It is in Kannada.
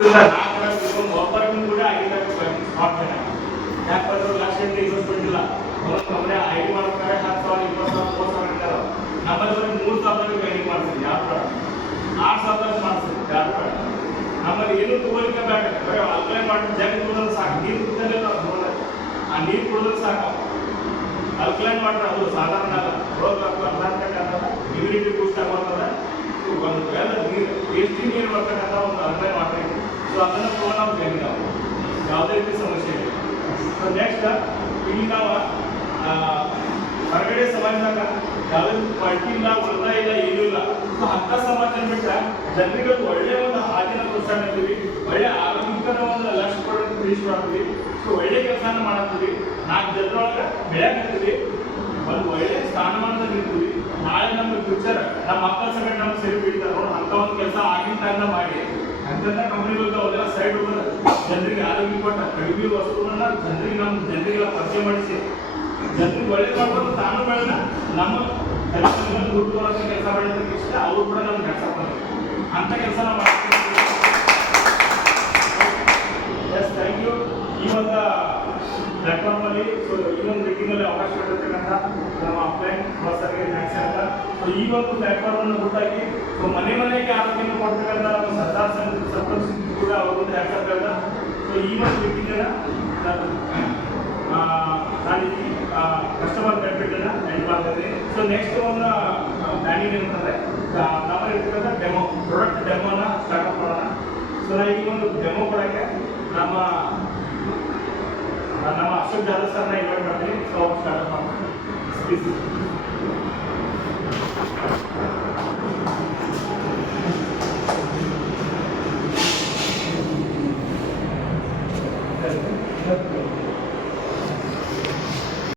ಆಪರೇಟಿಂಗ್ ಕೂಡ ಆಗಿಲ್ಲ ಸ್ಟಾಪ್ ಯಾಕಂದ್ರೆ ಲಕ್ಷ ಇನ್ವೆಸ್ಟ್ಮೆಂಟ್ ಇಲ್ಲ ಕಂಪನಿ ಐಡಿ ಮಾಡ್ತಾರೆ 10,000 20,000 30,000 ಇದ್ದಾರೆ ನಮ್ಮಲ್ಲಿ 3,000 ಗೈಡಿಂಗ್ ಮಾಡ್ತೀವಿ ಯಾವ 6,000 ಮಾಡ್ತೀವಿ ಯಾವ ನಮ್ಮಲ್ಲಿ ಏನು ತಗೋಲಿಕ್ಕೆ ಬೇಡ ಬರೀ ಅಪ್ಲೈ ಮಾಡಿ ಜಗ್ ಕುಡಿದ್ರೆ ಸಾಕು ನೀರು ಕುಡಿದ್ರೆ ಆ ನೀರು ಕುಡಿದ್ರೆ ಸಾಕು ಅಲ್ಕಲೈನ್ ವಾಟರ್ ಅದು ಸಾಧಾರಣ ಅಲ್ಲ ರೋಗ ಇಮ್ಯುನಿಟಿ ಬೂಸ್ಟ್ ಆಗುತ್ತದೆ ಒಂದು ಎಲ್ಲ ನೀರು ಎಷ್ಟು ನೀರು ಬರ್ತಕ್ಕಂಥ ಒಂದು ಅಲ್ಕಲೈನ್ ವಾಟರ್ ಇದೆ ಸೊ ಅದನ್ನು ತಗೊಂಡು ನಾವು ಜಗ್ ನಾವು ಯಾವುದೇ ರೀತಿ ಸಮಸ್ಯೆ ಇಲ್ಲ ಸೊ ನೆಕ್ಸ್ಟ್ ಇಲ್ಲಿ ನಾವು ಹೊರಗಡೆ ಸಮಾಜದಾಗ ಯಾವುದೇ ಕ್ವಾಲಿಟಿ ಇಲ್ಲ ಉಳಿದ ಇಲ್ಲ ಏನೂ ಇಲ್ಲ ಸೊ ಅಂಥ ಸಮಾಜ ಬಿಟ್ಟರೆ ಜನರಿಗೆ ಒಳ್ಳೆಯ ಒಂದು ಹಾದಿನ ಪ್ರೋತ್ಸಾಹಿಸ್ತೀವಿ ಒಳ್ಳೆಯ ಆರೋಗ್ಯಕರ ಒಂದು ಲಕ್ಷ್ಯ ಕೊಡೋದಕ್ಕೆ ತಿಳಿಸ್ಕೊಡ್ತೀವಿ ಸೊ ಒಳ್ಳೆ ಕೆಲಸನ ಮಾಡತ್ತೀವಿ 4 ಜನರೊಳಗೆ ಬೆಳೆಯಾಕತ್ತೀವಿ ಒಂದು ಒಳ್ಳೆ ಸ್ಥಾನಮಾನದಲ್ಲಿ ಇರ್ತೀವಿ ನಾಳೆ ನಮ್ಮ ಫ್ಯೂಚರ್ ನಮ್ಮ ಮಕ್ಕಳ ಸಮೇತ ನಮ್ಗೆ ಸೇರಿ ಬೀಳ್ತಾರೆ ನೋಡಿ ಅಂಥ ಒಂದು ಕೆಲಸ ಆಗಿನ ಕಾರಣ ಮಾಡಿ ಅಂಥ ಕಂಪ್ನಿಗಳಿಗೆ ಅವೆಲ್ಲ ಸೈಡ್ ಹೋಗೋದು ಜನರಿಗೆ ಆರೋಗ್ಯ ಕೊಟ್ಟ ಕಡಿಮೆ ವಸ್ತುಗಳನ್ನ ಜನರಿಗೆಲ್ಲ ಪರಿಚಯ ಮಾಡಿಸಿ ಜನರಿಗೆ ಒಳ್ಳೆ ಮಾಡ್ಕೊಂಡು ತಾನು ಬೆಳೆದ ನಮ್ಮ ಕೆಲಸಗಳನ್ನು ದುಡ್ಡು ಬರೋಂಥ ಕೆಲಸ ಮಾಡಿದ್ದಕ್ಕೆ ಇಷ್ಟ ಅವ್ರು ಕೂಡ ನಮ್ಗೆ ಕೆಲಸ ಮಾಡ್ತಾರೆ ಅಂಥ ಕೆಲಸ ನಾವು ಮಾಡ್ತೀವಿ. Yes thank you. ಈ ಒಂದು ಪ್ಲಾಟ್ಫಾರ್ಮಲ್ಲಿ ಸೊ ಈ ಒಂದು ಮೀಟಿಂಗಲ್ಲಿ ಅವಕಾಶ ಕೊಟ್ಟಿರ್ತಕ್ಕಂಥ ನಮ್ಮ ಅಪ್ಲೈನ್ ಪ್ರೊಫೆಸರ್ಗೆ ಥ್ಯಾಂಕ್ಸ್ ಅಂತ ಸೊ ಈ ಒಂದು ಪ್ಲಾಟ್ಫಾರ್ಮನ್ನು ಗೊತ್ತಾಗಿ ಸೊ ಮನೆಗೆ ಆರೋಗ್ಯ ಕೊಡ್ತಕ್ಕಂಥ ನಮ್ಮ ಸರ್ದಾರ್ ಸಂತೋಷ್ ಕೂಡ ಅವ್ರಿಗೊಂದು ಥ್ಯಾಂಕ್ಸ್ ಅಂತ ಸೊ ಈ ಒಂದು ಮೀಟಿಂಗನ್ನು ನಾನು ಕಸ್ಟಮರ್ ಬೆನಿಫಿಟನ್ನು ಎಂಡ್ ಮಾಡ್ತಿದ್ದೀನಿ. ಸೊ ನೆಕ್ಸ್ಟ್ ಒಂದು ಪ್ಲಾನಿಂಗ್ ಏನಂತಂದರೆ ನಮ್ಮಲ್ಲಿ ಇರ್ತಕ್ಕಂಥ ಡೆಮೋ ಪ್ರಾಡಕ್ಟ್ ಡೆಮೋನ ಸ್ಟಾರ್ಟ್ಅಪ್ ಮಾಡೋಣ. ಸೊ ನಾನು ಈ ಒಂದು ಡೆಮೋ ಕೊಡೋಕ್ಕೆ ನಮ್ಮ ಅಶೋಕ್ ಜಾಧವ್ ಸರ್ನ ಇನ್ವೈಟ್ ಮಾಡ್ತೀನಿ. ಸೊ ಸ್ಟಾರ್ಟ್ಅಪ್ ಮಾಡ್ತೀನಿ ಪ್ಲೀಸ್. Thank you.